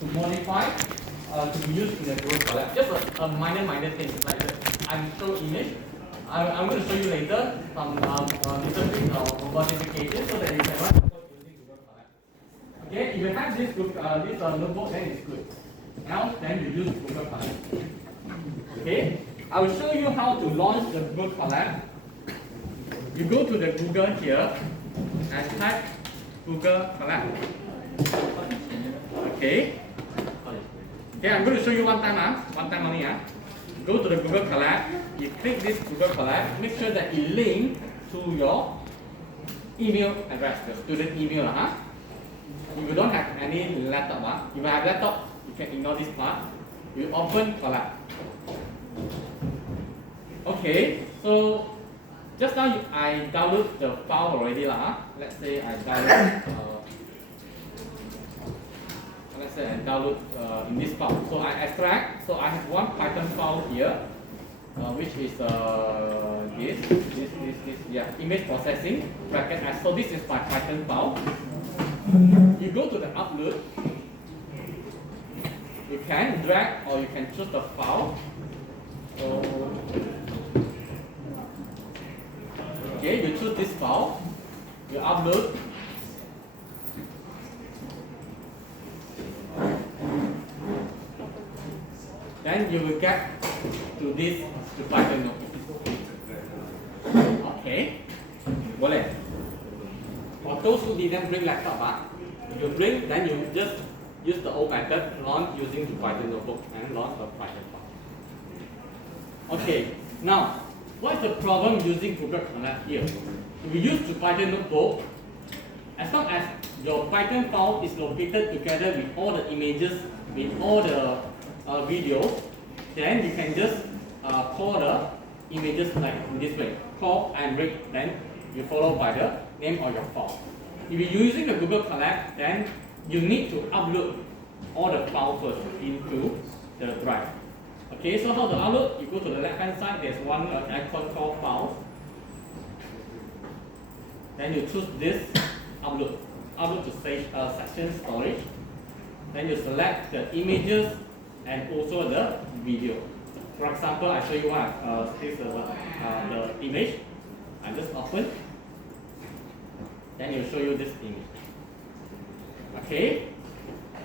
to modify to be used in the Google Colab. Just a minor thing like that. I'm show image. I'm going to show you later some little bit of modification so that you can run using Google Colab. Okay, if you have this notebook, then it's good. Else, then you use Google Colab. Okay, I will show you how to launch the Google Colab. You go to the Google here and type Google Colab. Okay. Okay, I'm going to show you one time only. Go to the Google Colab. You click this Google Colab. Make sure that it links to your email address, your student email. If you don't have any laptop, if you have laptop, you can ignore this part. You open Colab. Okay, so just now I download the file already. Let's say I download in this file. So I extract. So I have one Python file here, which is this image processing bracket S. So this is my Python file. You go to the upload. You can drag or you can choose the file. So, okay, you choose this file. You upload. Then you will get to this Python notebook. Okay, boleh. For those who didn't bring laptop, if you bring, then you just use the old method, launch using the Python notebook and launch the Python file. Okay, now what is the problem using Google Colab here? If you use the Python notebook, as long as your Python file is located together with all the images, with all the videos, then you can just call the images like in this way. Call and read, then you follow by the name of your file. If you're using the Google Colab, then you need to upload all the files first into the drive. Okay, so how to upload? You go to the left hand side, there's one icon called Files. Then you choose this upload to section storage. Then you select the images and also the video. For example, I show you the image. I just open. Then it will show you this image. Okay.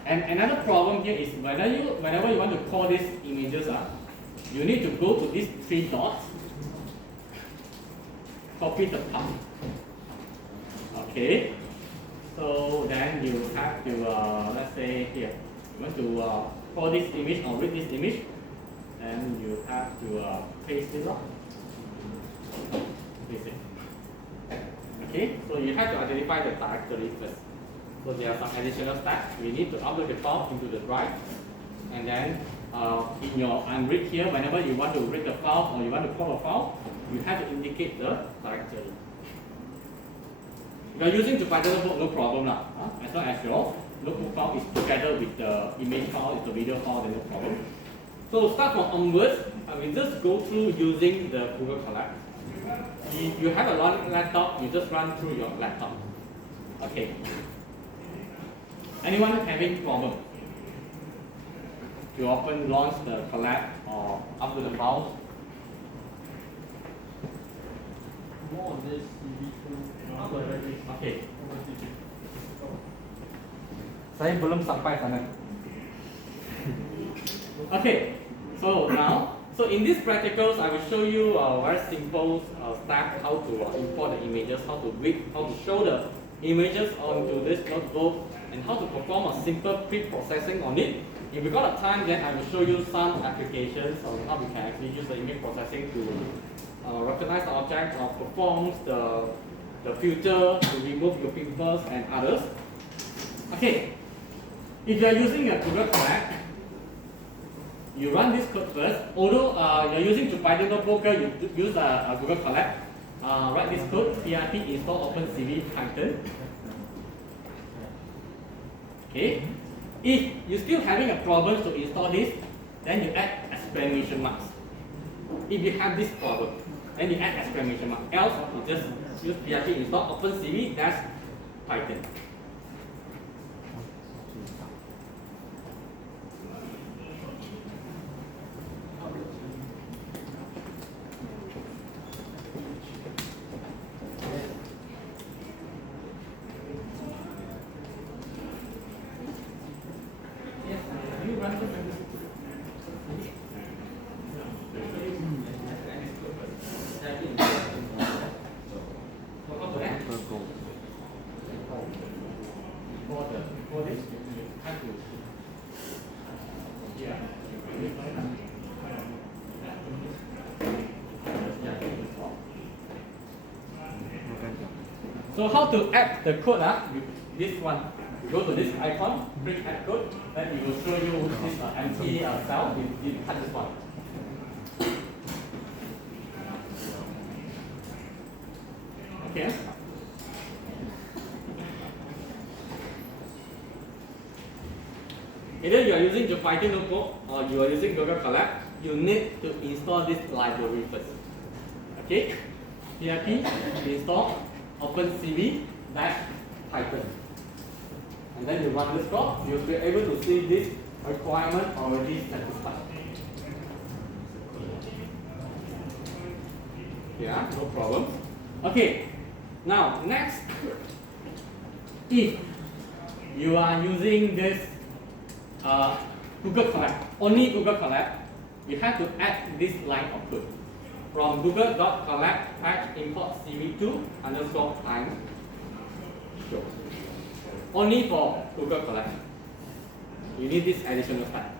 And another problem here is whenever you want to call these images, you need to go to these three dots, copy the path. Okay. So then you have to let's say here, you want to call this image or read this image, and you have to paste it up. Paste it. Okay. So you have to identify the directory first. So there are some additional steps. We need to upload the file into the drive, and then in your unread here, whenever you want to read the file or you want to call a file, you have to indicate the directory. If you are using the Python notebook, no problem as long as your notebook file is together with the image file, with the video file, then no problem. So start from onwards, we just go through using the Google Colab. If you have a laptop, you just run through your laptop. Okay. Anyone having problem? To open, launch the Colab or upload the files? More on this Okay. Saya belum sampai sana. Okay. So now, in these practicals, I will show you a very simple step how to import the images, how to read, how to show the images onto this notebook, and how to perform a simple pre-processing on it. If we got a time, then I will show you some applications on how we can actually use the image processing to recognize the object or perform the filter to remove your pimples and others. Okay, if you are using a Google Colab, you run this code first. Although you are using Python notebook, you use a Google Colab. Write this code: pip install OpenCV Python. Okay. If you're still having a problem to install this, then you add exclamation marks. If you have this problem, then you add exclamation mark. Else, you just use pip install OpenCV Python. So how to add the code? This one. You go to this icon, click add code, then it will show you this empty cell. You cut this one. Okay. Either you are using your Python notebook or you are using Google Colab, you need to install this library first. Okay? PIP install OpenCV-Python. And then you run this code, you'll be able to see this requirement already satisfied. Yeah, no problem. Okay, now next, if you are using this Google Colab, only Google Colab, you have to add this line of code. From google.colab import cv2_time show. Only for Google Colab. You need this additional step.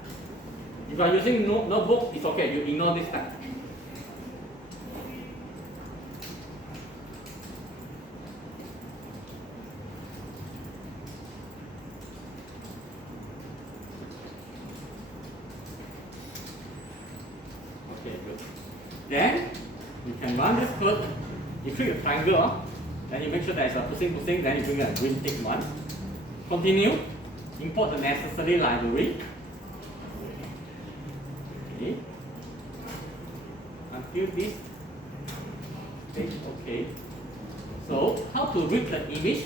If you are using notebook, it's okay, you ignore this step. Okay, good. Then you can run this code. You click the triangle, then you make sure there's a pushing, then you bring a green tick one. Continue. Import the necessary library. Okay. Until this stage, okay. So how to read the image?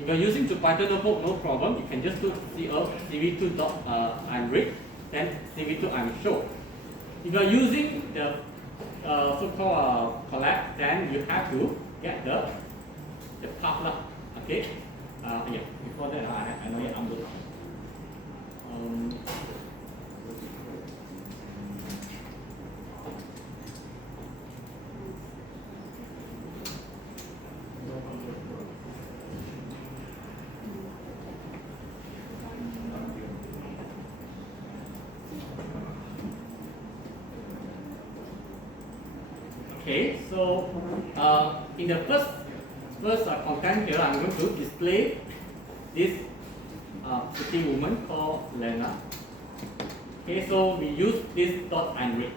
If you're using the Python notebook, no problem. You can just do cv2.imread, then cv2imshow. If you're using the so-called Colab, then you have to get the path. Okay. Yeah. Before that, I know you upload. Okay, so in the first content here, I'm going to display this pretty woman called Lena. Okay, so we use this dot and read.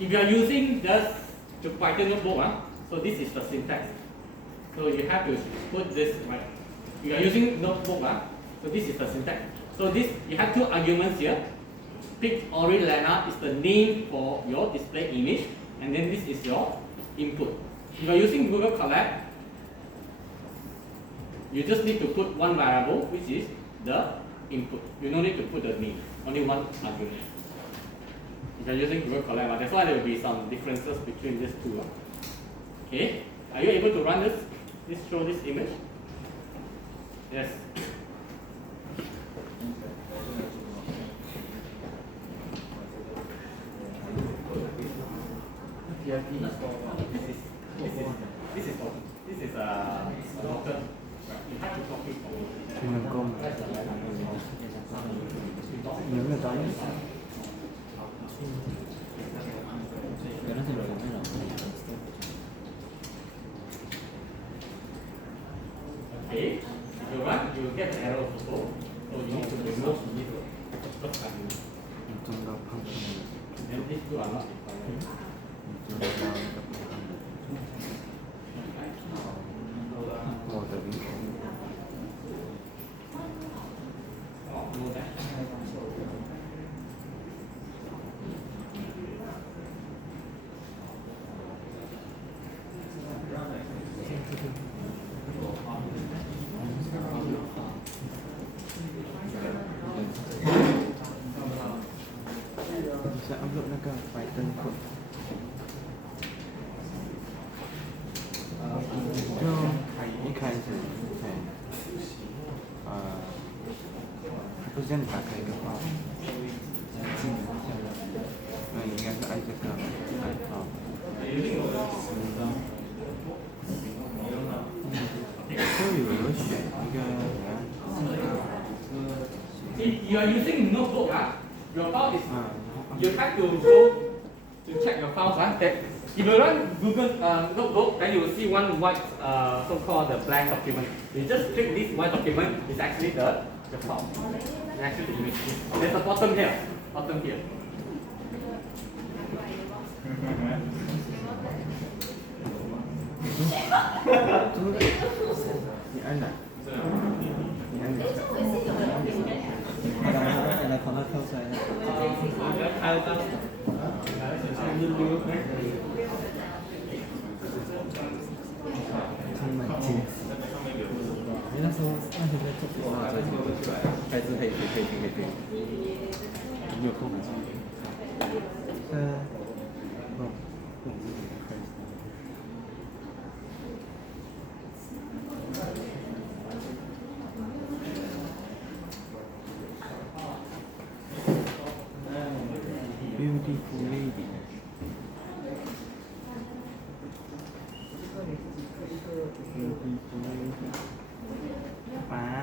If you are using just the Python notebook, so this is the syntax. So you have to put this right. If you are using notebook, so this is the syntax. So this you have two arguments here. Pick Ori Lena is the name for your display image, and then this is your input. If you are using Google Colab, you just need to put one variable, which is the input. You don't need to put the name, only one argument. If you are using Google Colab, that's why there will be some differences between these two. Okay, are you able to run this? Show this image? Yes. This is a local. You have to copy from okay, you run, you get the error photo. So you need to remove the first argument. And these two are not required. Bisa upload 那个 Python code。就一开始，不是这样打开一个号，那你应该是按这个按号。就有选一个。If you are using notebook, your file is you have to go to check your files that If you run Google notebook, then you will see one white so-called the blank document. You just click this white document. It's actually the file. It's actually the image. There's a bottom here. Bottom here.你按哪？你按哪？来，从那跳出来。还有张。充满惊喜。你那时候在做什么？还是可以。你有空吗？Beautiful lady. Wow.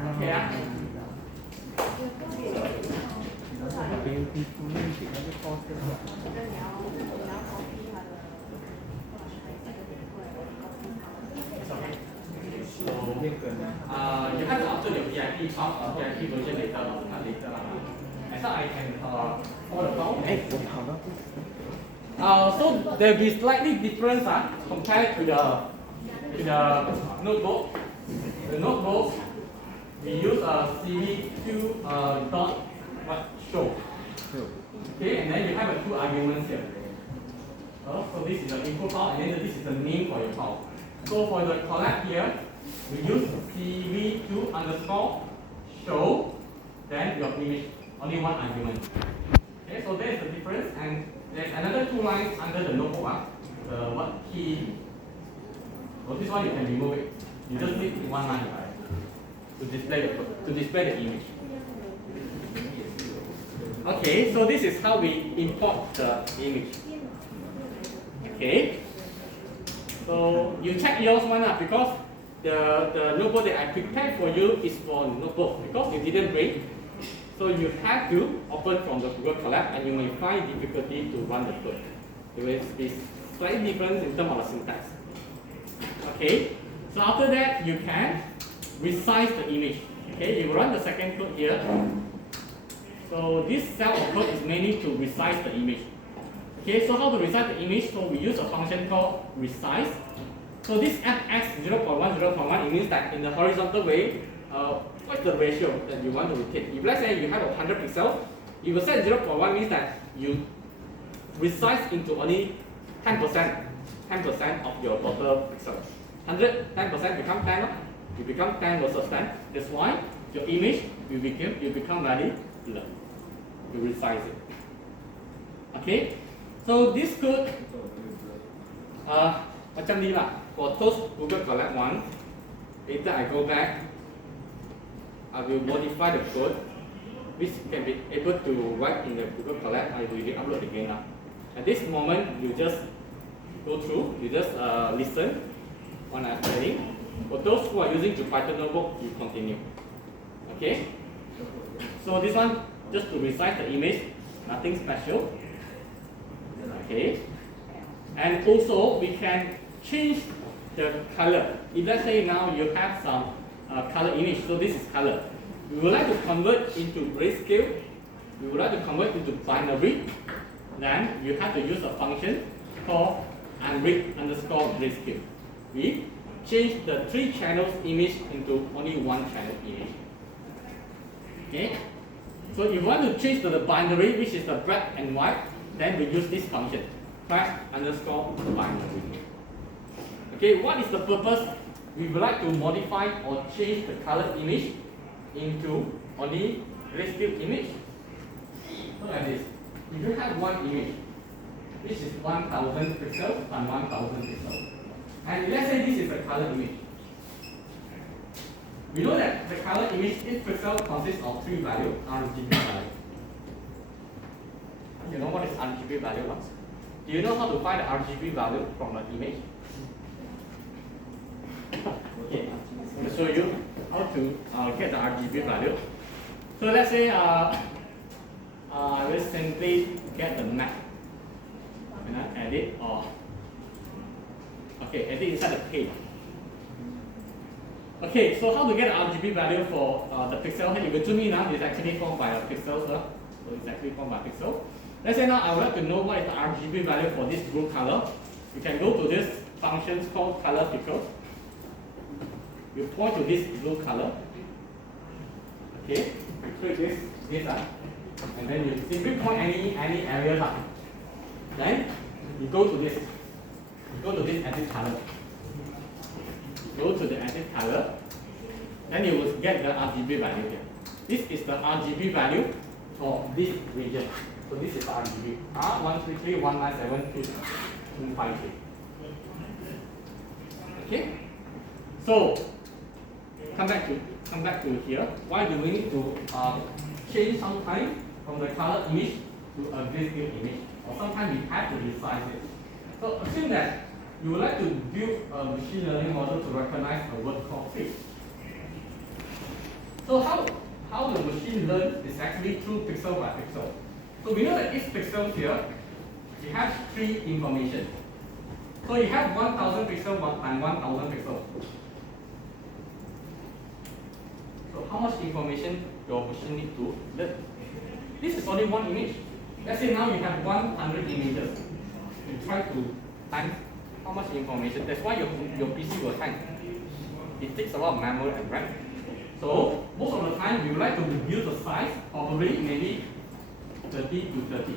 Beautiful lady. You have to upload your VIP file, VIP version later. And so I can call the file. So there will be slightly difference compared to the notebook. The notebook we use a CV2 dot show. Okay, and then you have two arguments here. So this is the input file, and then this is the name for your file. So for the collect here, we use CV2 underscore show, then your image, only one argument. Okay, so there is the difference, and there's another two lines under the notebook. The what key? So this one you can remove it. You just need one line to display the image. Okay, so this is how we import the image. Okay. So you check yours one because the notebook that I prepared for you is for notebook because you didn't bring. So you have to open from the Google Colab and you may find difficulty to run the code. It will be slightly different in terms of the syntax. Okay. So after that you can resize the image. Okay, you run the second code here. So this cell of code is mainly to resize the image. Okay, so how to resize the image? So we use a function called resize. So this fx 0.1, 0.1, it means that in the horizontal way, what's the ratio that you want to retain? If let's say you have 100 pixels, if you set 0.1 means that you resize into only 10% of your total pixels. 100, 10% become 10, you become 10 versus 10. That's why your image will become very blurred. You resize it. Okay, so this could macam ni lah. For those Google Colab one, later I go back, I will modify the code, which can be able to write in the Google Colab. I will upload again now. At this moment, you just go through, you just listen when I'm telling. For those who are using Python notebook, you continue. Okay. So this one just to resize the image, nothing special. Okay. And also we can change the color. If let's say now you have some color image, so this is color. We would like to convert into grayscale. We would like to convert into binary. Then you have to use a function called unread underscore grayscale. We change the 3 channels image into only 1 channel image. Okay. So if you want to change to the binary, which is the black and white, then we use this function, fast underscore binary. Okay, what is the purpose? We would like to modify or change the color image into only grayscale image. Look at this. If you have one image, which is 1000 pixels and 1000 pixels, and let's say this is the color image. We know that the color image, each pixel consists of 3 values, RGB value. You know what is RGB value? Do you know how to find the RGB value from the image? Okay, I'll show you how to get the RGB value. So let's say I will simply get the map. Edit or Okay, and then inside the page. Okay, so how to get the RGB value for the pixel? Here you can zoom in now, it's actually formed by a pixel, so it's actually formed by pixel. Let's say now I would like to know what is the RGB value for this blue color. You can go to this function called color picker. You point to this blue color. Okay, you click this and then you simply point any area up. Then you go to this. You go to this edit color. Go to the edit color, then you will get the RGB value here. This is the RGB value for this region. So this is the RGB R133197253. Okay. So come back to here. Why do we need to change sometime from the color image to a grayscale image, or sometimes we have to resize it? So assume that you would like to build a machine learning model to recognize a word called fish. So how the machine learns is actually through pixel by pixel. So we know that each pixel here, it has 3 information. So you have 1000 pixels and 1000 pixels. So how much information your machine needs to learn? This is only one image. Let's say now you have 100 images. You try to times how much information. That's why your PC will hang. It takes a lot of memory and RAM. So most of the time we would like to reduce the size, probably maybe 30 to 30.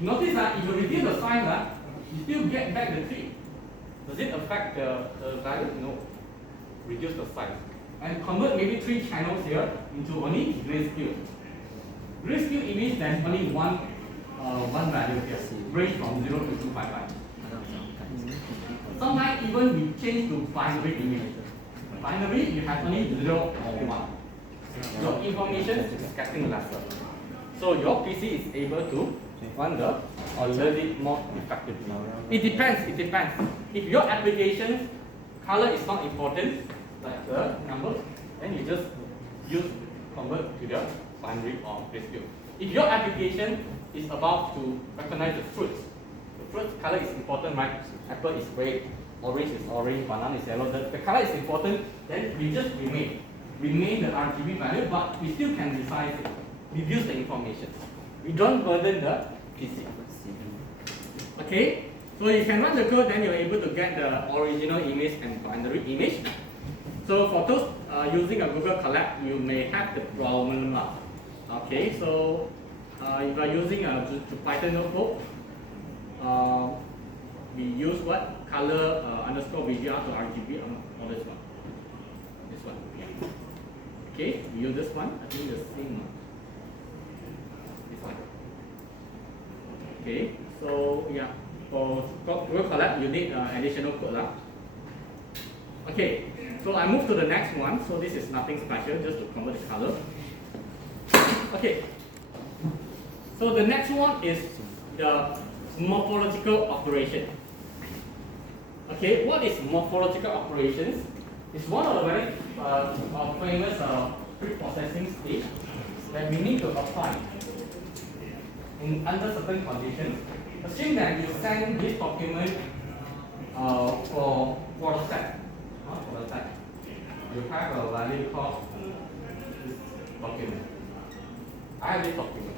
Notice that if you reduce the size, you still get back the 3. Does it affect the value? No. Reduce the size. And convert maybe 3 channels here into only grayscale. Grayscale image, then only one value here, range from 0 to 255. Sometimes even we change to binary image. Binary, you have only 0 or 1. Your information is getting lesser. So your PC is able to run or learn it more effectively. It depends. If your application color is not important, like the number, then you just convert to the binary or grayscale. If your application is about to recognize the fruits, the fruit color is important, right? Apple is red, orange is orange, banana is yellow. The color is important, then we just remain the RGB value, but we still can resize it, reduce the information. We don't burden the PC. Okay, so you can run the code, then you're able to get the original image and binary image. So for those using a Google Colab, you may have the problem. Okay, so if you are using a Python notebook, we use what? Color underscore VGR to RGB on this one. This one. Okay, we use this one. I think the same one. This one. Okay, so yeah, for Google Colab, you need additional code. Okay, so I move to the next one. So this is nothing special, just to convert the color. Okay, so the next one is the morphological operation. Okay, what is morphological operations? It's one of the very famous pre-processing stages that we need to apply under certain conditions. Assume that you send this document for a set. For a set. You have a value called this document. I have this document.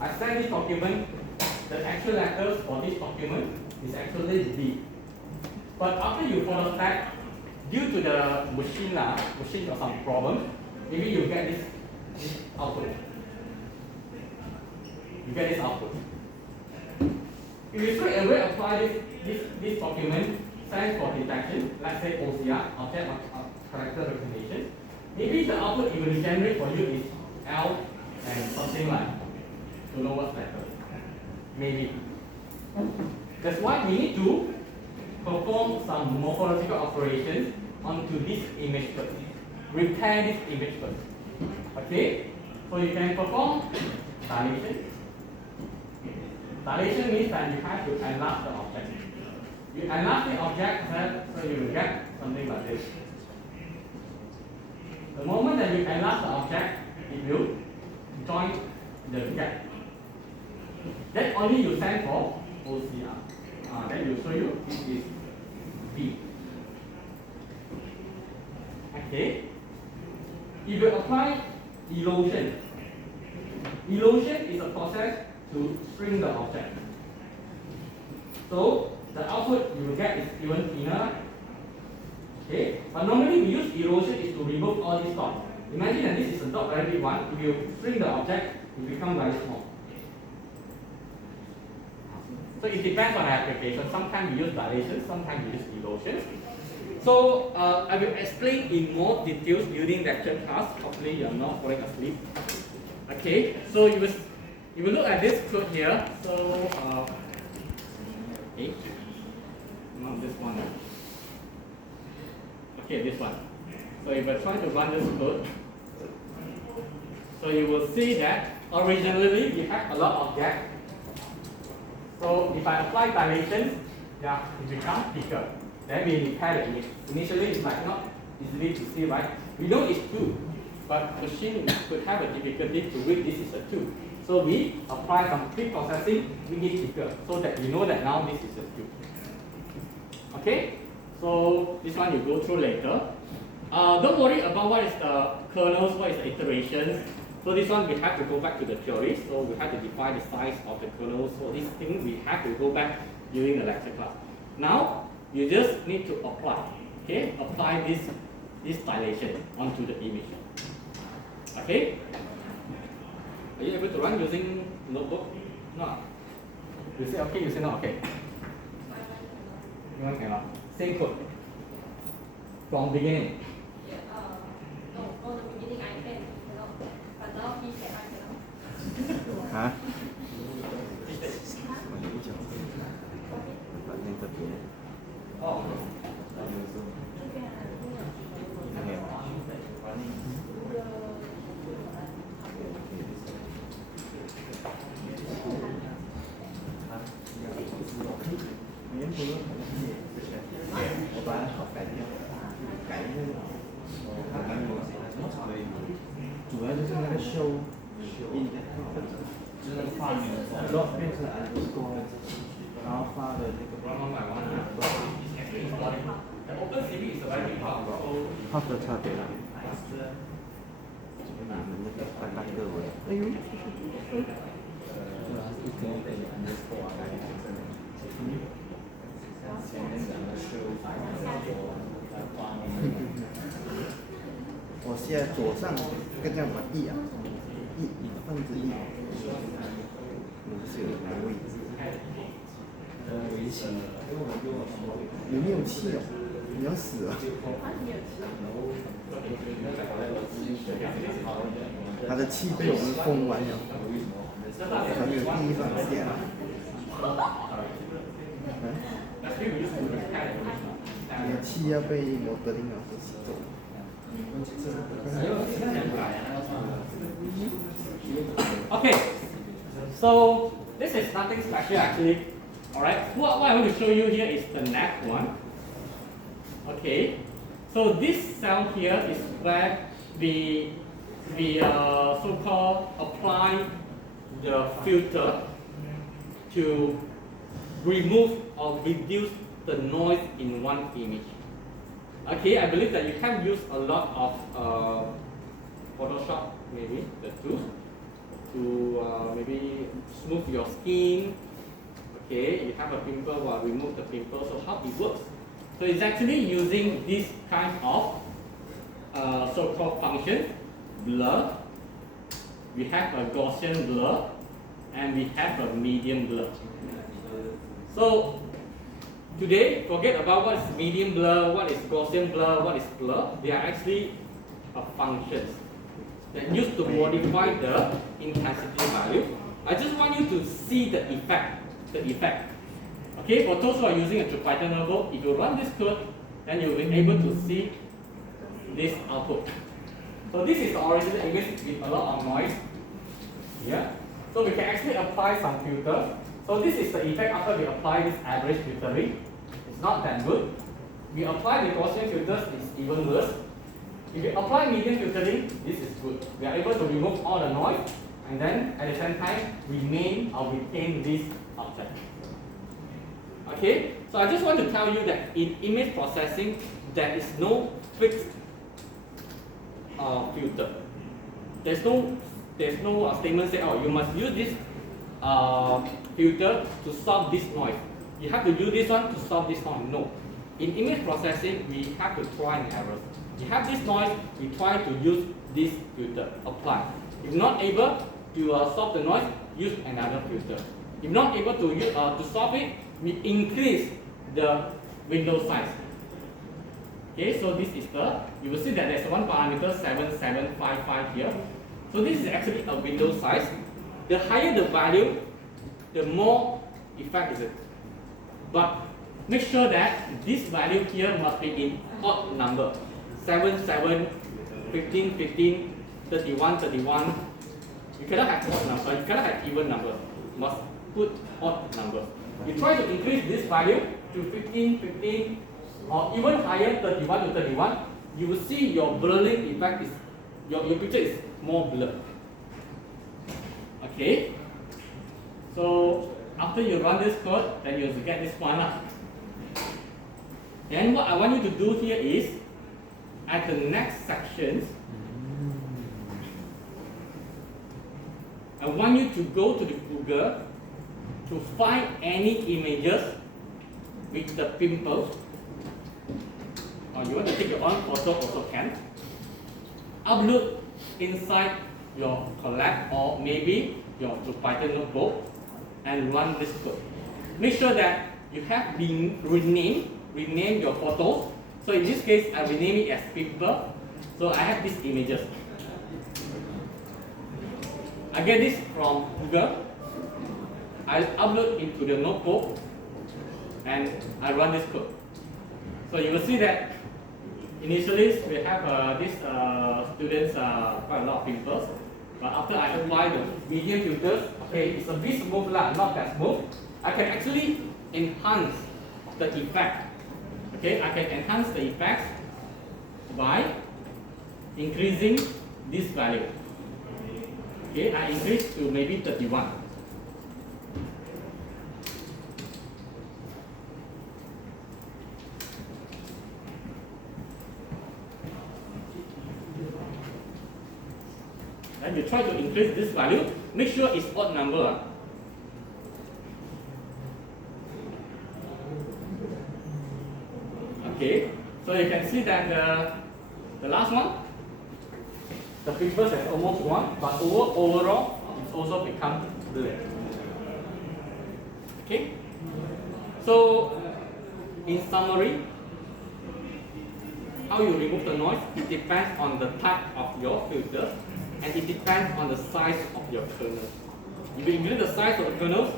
I send this document. The actual letters for this document is actually D. But after you for the fact, due to the machine or some problem, maybe you get this output. You get this output. If you straight away apply this document, science for detection, let's say OCR, object of character recognition, maybe the output it will generate for you is L and something like to know what's letter. Maybe. That's why we need to perform some morphological operations onto this image first. Repair this image first. Okay? So you can perform dilation. Dilation means that you have to enlarge the object. You enlarge the object, so you will get something like this. The moment that you enlarge the object, it will join the gap. Then only you send for OCR. Then you show you this is V. Okay. If you apply erosion, erosion is a process to shrink the object. So the output you will get is even thinner. Okay, but normally we use erosion is to remove all these dots. Imagine that this is a dot very big one. If you shrink the object, it will become very small. So it depends on the application. Sometimes we use dilation, sometimes we use erosion. So I will explain in more details during lecture class. Hopefully you are not falling asleep. Okay, so you will look at this code here. So okay, not this one. Okay, this one. So if I try to run this code, so you will see that originally we have a lot of gaps. So if I apply dilation, yeah, it becomes bigger. Then we repair the image. Initially, it's like not easily to see, right? We know it's 2, but machine could have a difficulty to read this is a 2. So we apply some pre-processing, we need bigger, so that you know that now this is a 2. Okay? So this one you go through later. Don't worry about what is the kernels, what is the iterations. So this one we have to go back to the theory. So we have to define the size of the kernels. So this thing we have to go back during the lecture class. Now you just need to apply. Okay, apply this dilation onto the image. Okay. Are you able to run using notebook? No. You say okay, you say no. Okay. You cannot. Same code. From beginning. Yeah, no, from the beginning I can, but now he can, I cannot. Hả? Bạn nên tập nhé. Oh. chủ要就是那个修音的部分，就是发明然后变成 underscore， 然后发的那个画的差别啦。你们那个大个位，哎呦，我现在左上跟这样把一啊，一分之一，是有哪个位置？围棋，你没有气哦，你要死了。他的气被我们封完了，还没有第一番线。你的气要被罗德林老师吸走。Okay, so this is nothing special actually. Alright, what I want to show you here is the next one. Okay, so this cell here is where we so-called apply the filter to remove or reduce the noise in one image. Okay, I believe that you have used a lot of Photoshop, maybe the tools to maybe smooth your skin. Okay, you have a pimple, well, remove the pimple. So how it works? So it's actually using this kind of so-called function, blur. We have a Gaussian blur, and we have a medium blur. So today, forget about what is medium blur, what is Gaussian blur, what is blur. They are actually functions that used to modify the intensity value. I just want you to see the effect. Okay, for those who are using a Python notebook, if you run this code, then you'll be able to see this output. So this is the original image with a lot of noise. Yeah. So we can actually apply some filters. So this is the effect after we apply this average filtering. It's not that good. We apply the Gaussian filters, it's even worse. If we apply medium filtering, this is good. We are able to remove all the noise and then at the same time retain this object. Okay, so I just want to tell you that in image processing, there is no fixed filter. There's no statement say, oh, you must use this filter to solve this noise. You have to use this one to solve this noise. No. In image processing, we have to try and error. You have this noise, we try to use this filter, apply. If not able to solve the noise, use another filter. If not able to solve it, we increase the window size. Okay, so this is you will see that there's one parameter 7755 here. So this is actually a window size. The higher the value, the more effect is it. But make sure that this value here must be in odd number. 7, 7, 15, 15, 31, 31. You cannot have odd number, you cannot have even number. You must put odd number. You try to increase this value to 15, 15, or even higher, 31 to 31, you will see your blurring effect is, your picture is more blurred. Okay? So, after you run this code, then you will get this one up. Then what I want you to do here is, at the next sections, I want you to go to the Google to find any images with the pimples, or you want to take your own photo also can, upload inside your collab or maybe your Python notebook and run this code. Make sure that you have been rename your photos. So in this case, I rename it as pimple. So I have these images. I get this from Google. I upload into the notebook and I run this code. So you will see that initially we have these students quite a lot of pimples. But after I apply the medium filters, okay, it's a bit smooth, not that smooth. I can actually enhance the effect. Okay, I can enhance the effects by increasing this value. Okay, I increase to maybe 31. Then you try to increase this value. Make sure it's odd number. Okay, so you can see that the last one, the pimples has almost gone, but overall it's also become blurred. Okay, so in summary, how you remove the noise, it depends on the type of your filters and it depends on the size of your kernels. If you increase the size of the kernels,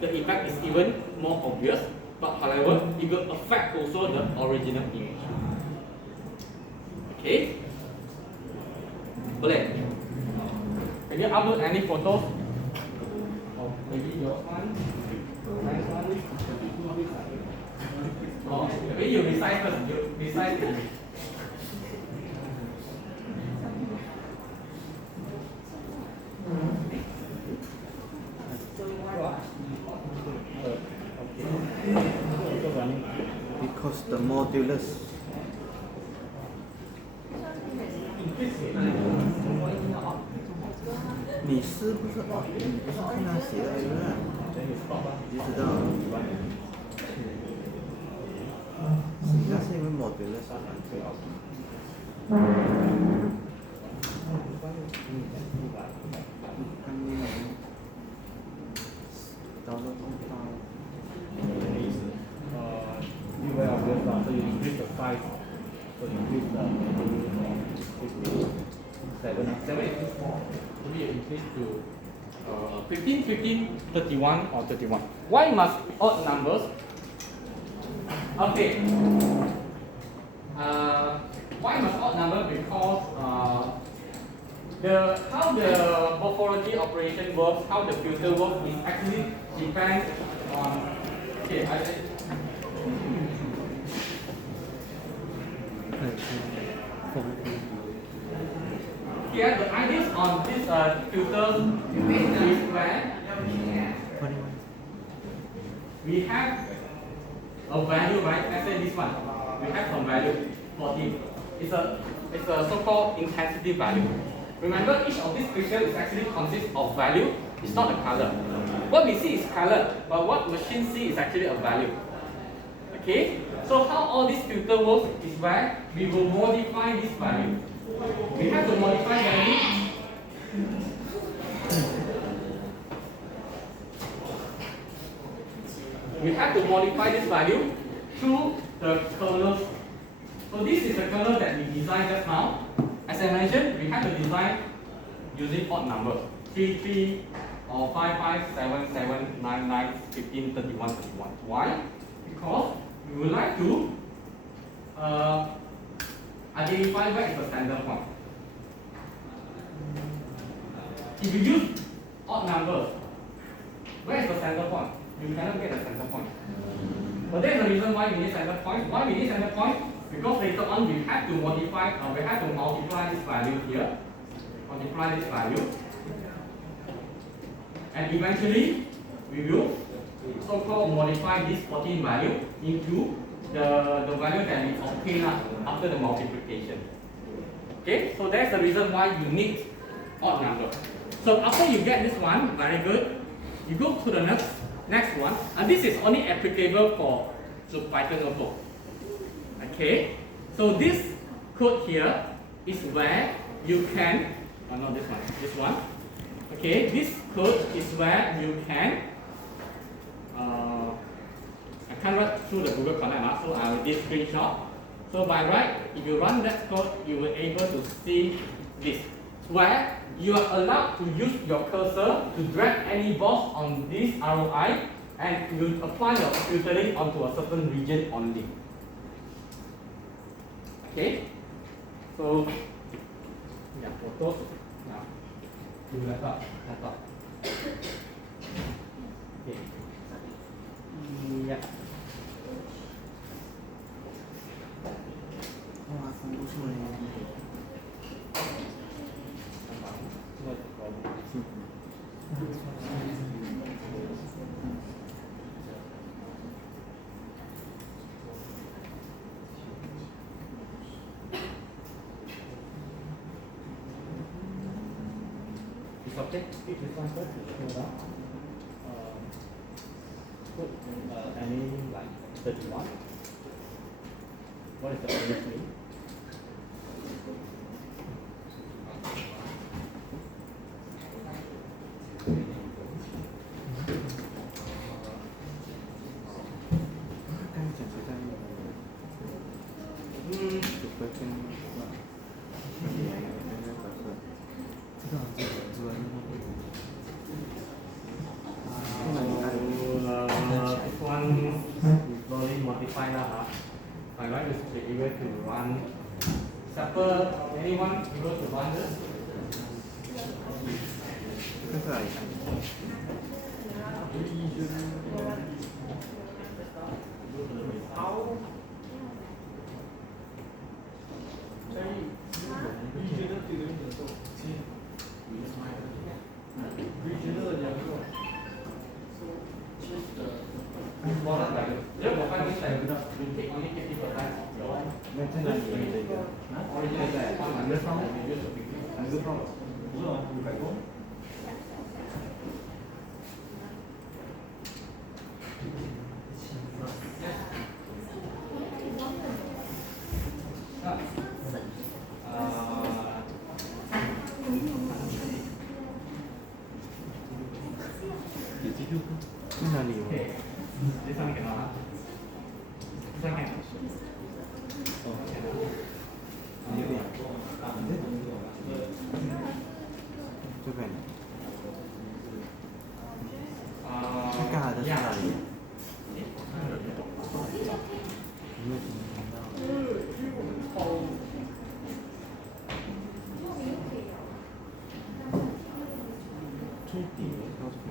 the effect is even more obvious. But however, it will affect also the original image. Okay? Boleh? Can you upload any photos? Or maybe your one? Nice one? Or maybe you resize first. You resize the image. Because the modulus. 你是不是哦？你不是看他写的对不对？你知道？实际上是因为 modulus。到了You will observe that, so you increase the size, so you increase the 7 is small. Maybe you increase to 15, 15, 31 or 31. Why must odd numbers? Okay. Why must odd number? Because how the morphology operation works, how the filter works, is actually depends on. Okay, here the ideas on this filter is where we have a value, right? Let's say this one. We have some value 14. It's a so-called intensity value. Remember, each of these pixels is actually consists of value. It's not a color. What we see is color, but what machine see is actually a value. Okay? So how all this filter works is where we will modify this value. We have to modify value. We have to modify this value through the kernel. So this is the kernel that we designed just now. As I mentioned, we have to design using odd numbers. 3, 3, or 5, 5, 7, 7, 9, 9, 15, 31, 31. Why? Because we would like to identify where is the center point. If you use odd numbers, where is the center point? You cannot get the center point. But there's a reason why we need center point. Why we need center point? Because later on we have to modify, we have to multiply this value here, multiply this value, and eventually we will so-called modify this 14 value into the value that we obtain after the multiplication. Okay, so that's the reason why you need odd number. So after you get this one, very good, you go to the next one, and this is only applicable for the Python notebook. Okay, so this code here is where you can, not this one, this one. Okay, this code is where you can, I can't write through the Google Connect, so I will do screenshot. So by right, if you run that code, you will be able to see this, where you are allowed to use your cursor to drag any box on this ROI, and you apply your filtering onto a certain region only. Okay, so yeah, for those now, you laptop. Okay, yeah. 哇，分不出来。It's okay. If this one first, hold on. Put any like 31. What is the previous name? Multiply now. My wife is able to run. Supper, anyone able to run this? 这个来看。在哪里？这上面给到了。上面。这边。这干啥的？在哪里？有没有什么频道？最底告诉我。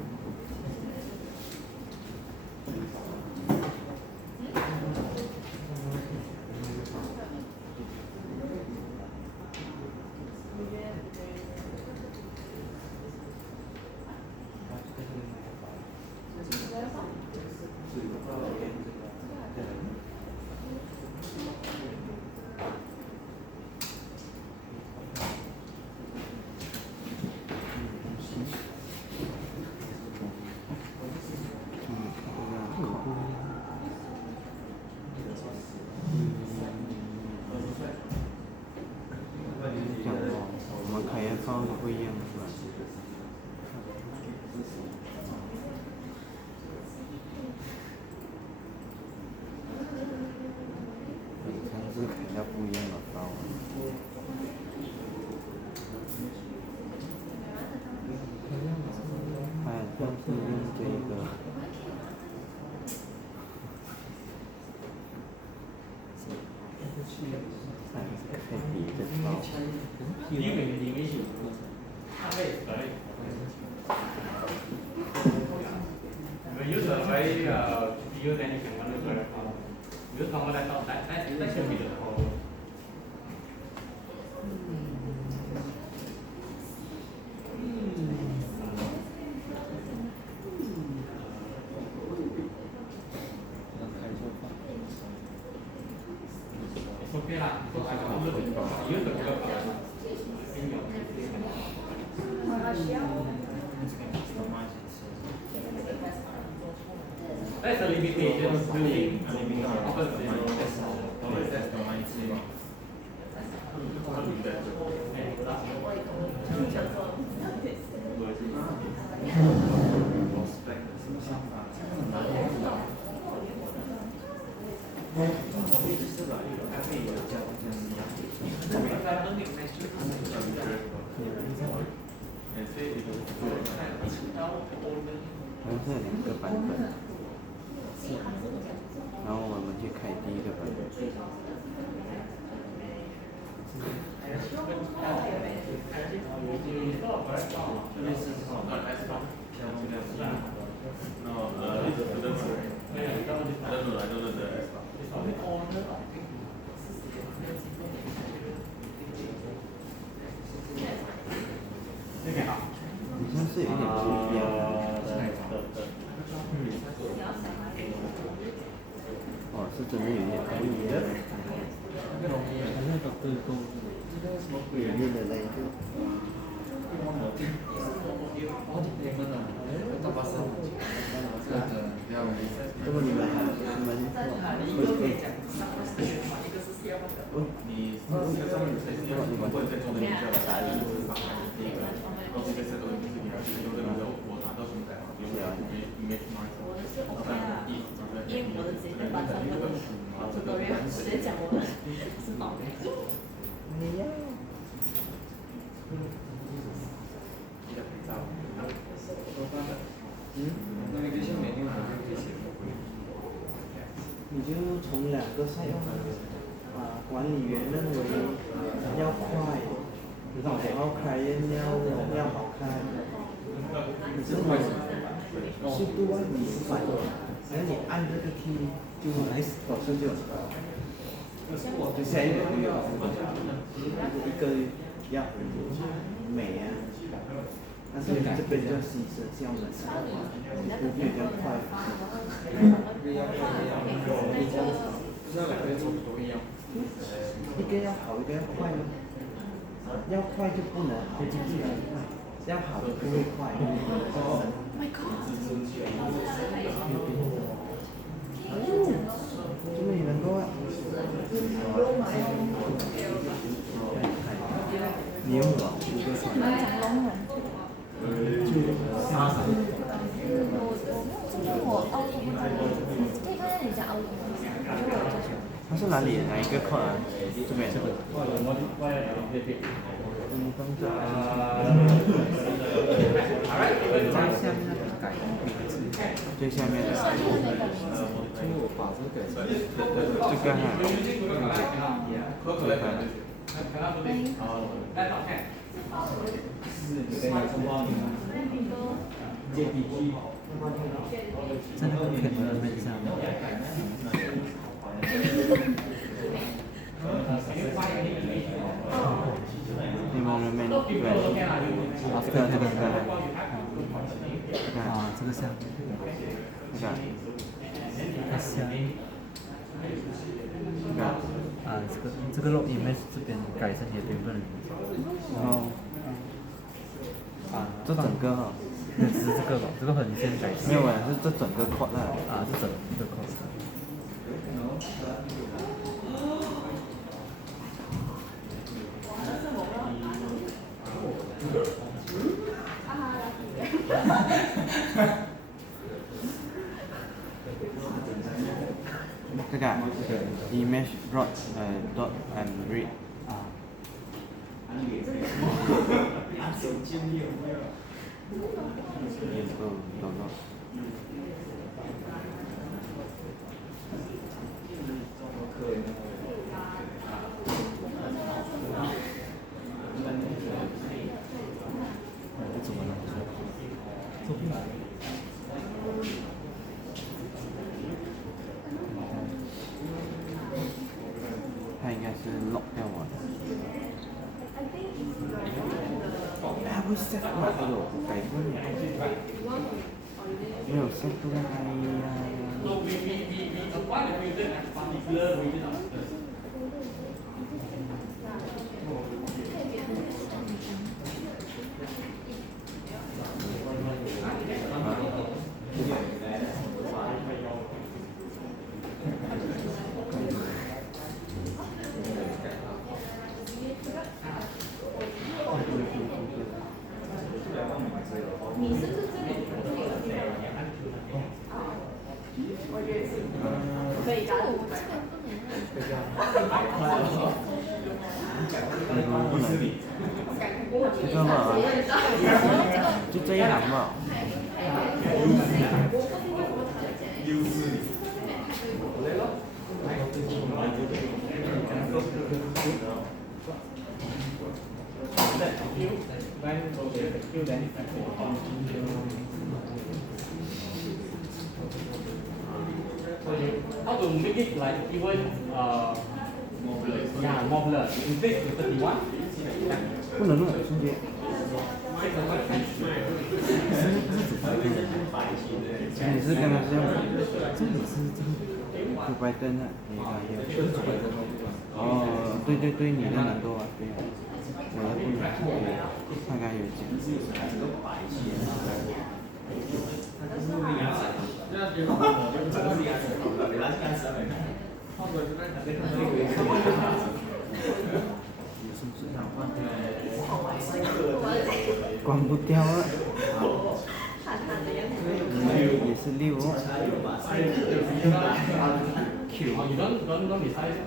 using a GPU, then you can run it very fast. Use normal laptop, that should be the problem. It's okay lah. So I can use the Google Cloud. That's a limitation using然后这2个版本，然后我们去开第1个版本。好像是有一点不一样。哦，是真的有点不一样。里面的那一个。这么你们会讲？因为我的直接在班上问，这个月直接讲我是毛病。你呀。你就从2个赛用管理员认为要快，然后client要好看，可是你速度你快，然后你按这个 key 就导致就下一个就有一个要很美啊，但是你这边就牺牲效能，比较快。一个要好，一个要快吗？要快就不能好，要好就不会快。这么你能够你用我一个传。它是哪里？哪一个课啊？这边。最下面的。这个哈。在那个片子面上。environment after 这个这个像这个像这个 log image 这边改成也对不对？然后这整个哈，只是这个吧，这个很先改成没有是这整个 code 是整个 code。这个 image dot and read 怎么了？ set 嘛，还有改分的，没有 set 出来呀。 So we apply the filter at particular region of the这个嘛，就这一行嘛。How to make it like even yeah, more blur. Increase to 31. 不能弄瞬间。你是跟他这样，这里是这个主白灯啊，你看有。哦，对对对，你的能够啊，对。我的不能，对，他刚有讲。关不掉了。也是6哦。Q. Oh, you don't decide.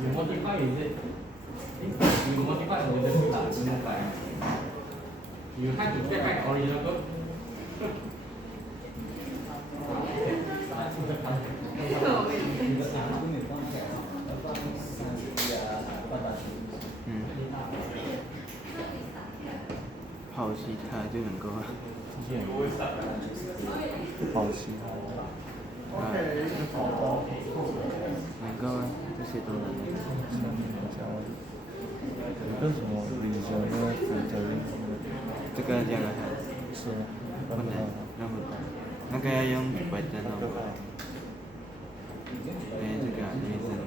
You modify is it? You modify with the filter. You have to get back original code.抛弃它就能够抛弃啊，能够啊，这些都能。有什么理由呢？这个这样的是不能，那不能，那个要用白灯哦。哎，这个没真的。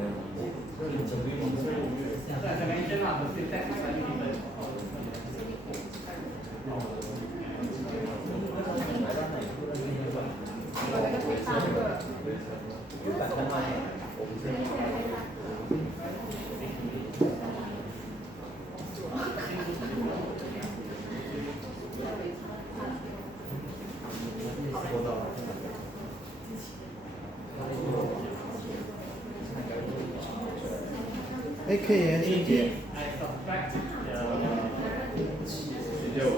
哎，可以啊，迅捷。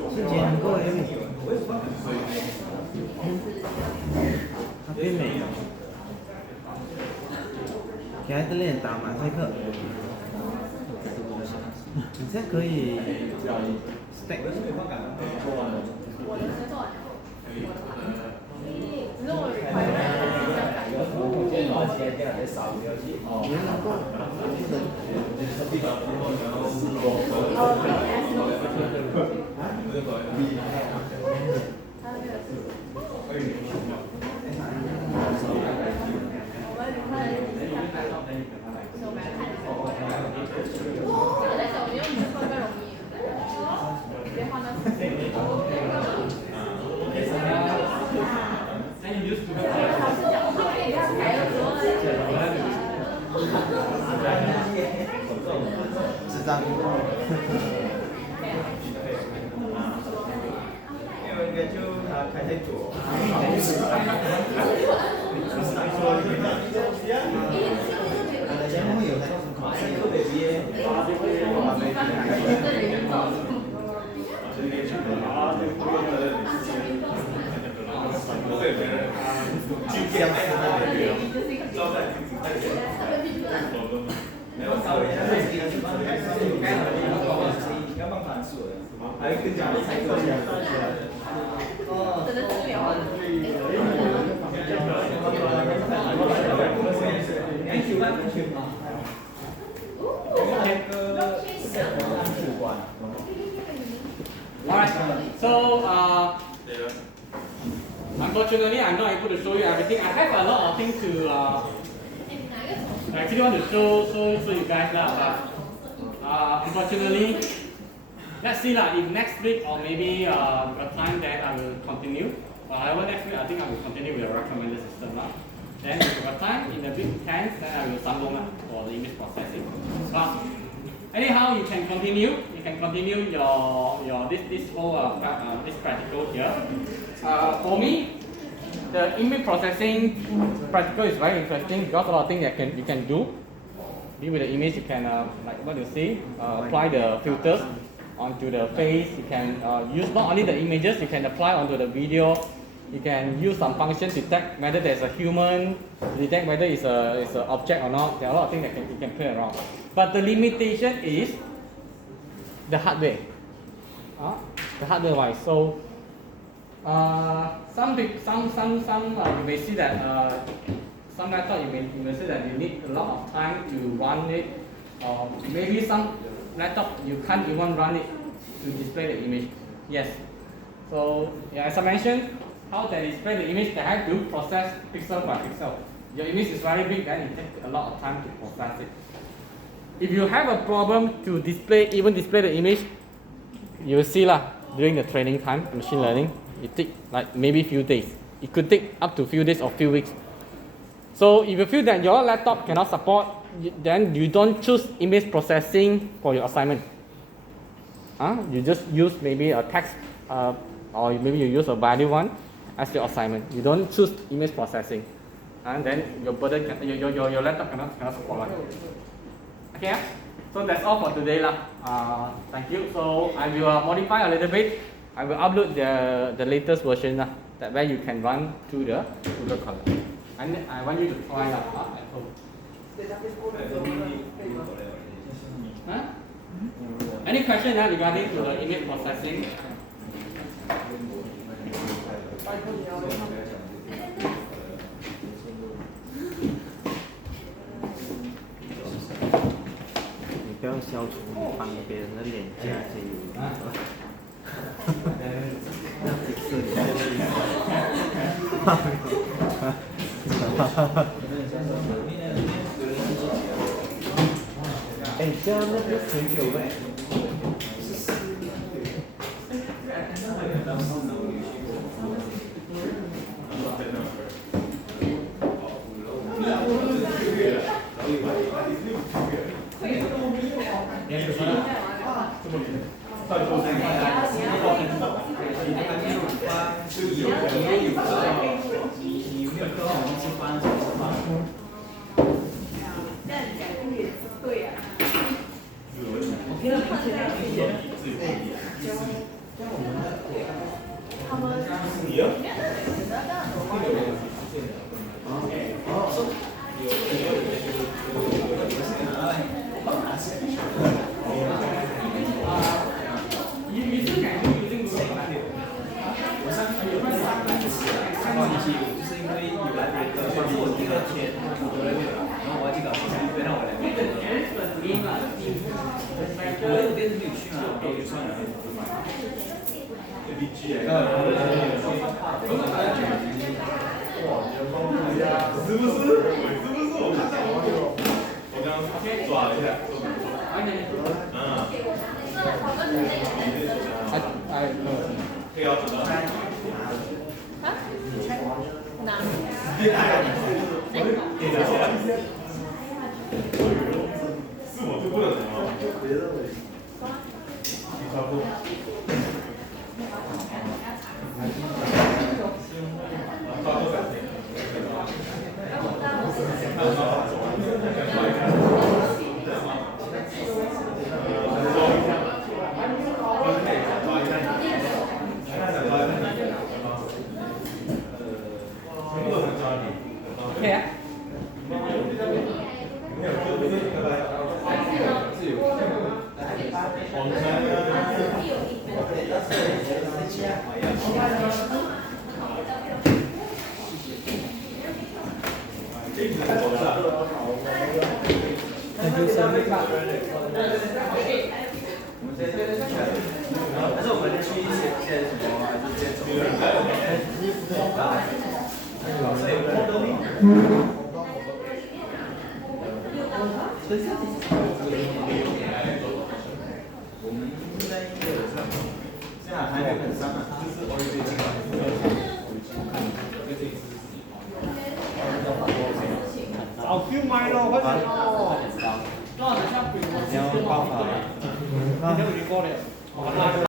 迅捷能够哎。它变美了。给孩子练打马赛克。你这可以 stack。也能够，不能。智障。应该就他开太多。前面会有那种马赛克的边，还有更加的赛克。哦。真的是 Alright, so unfortunately I'm not able to show you everything. I have a lot of things to I actually want to show you guys lah, but unfortunately, let's see lah. If next week or maybe a time that I will continue. However, next week I think I will continue with a recommended system lah. Then if a time in the week 10, then I will sambung lah for the image processing. But anyhow, you can continue. You can continue your this whole this practical here. For me, the image processing practical is very interesting because a lot of things that you can do. With the image, you can like what you see, apply the filters onto the face. You can use not only the images, you can apply onto the video. You can use some function to detect whether there's a human, detect whether it's an object or not. There are a lot of things that you can play around. But the limitation is the hardware. The hardware wise. So some you may see that some laptop you may see that you need a lot of time to run it. Maybe some laptop you can't even run it to display the image. Yes. So yeah, as I mentioned, how they display the image, they have to process pixel by pixel. Your image is very big, then it takes a lot of time to process it. If you have a problem to even display the image, you will see lah during the training time, machine learning, it takes like maybe few days. It could take up to few days or few weeks. So if you feel that your laptop cannot support, then you don't choose image processing for your assignment. You just use maybe a text or maybe you use a value one as your assignment. You don't choose image processing, and then your laptop cannot support one. Okay, so that's all for today lah. Thank you. So I will modify a little bit. I will upload the latest version lah, that way you can run through the color. And I want you to try out at home. Any question regarding to the image processing?你不要消除你帮别人的脸颊这一那不是你的意思。这样那个水酒呗。还是我们去写什么？还是先我们应该现在还没很伤啊。早 Q 麦咯，快点哦！你要办法。今天已经过了。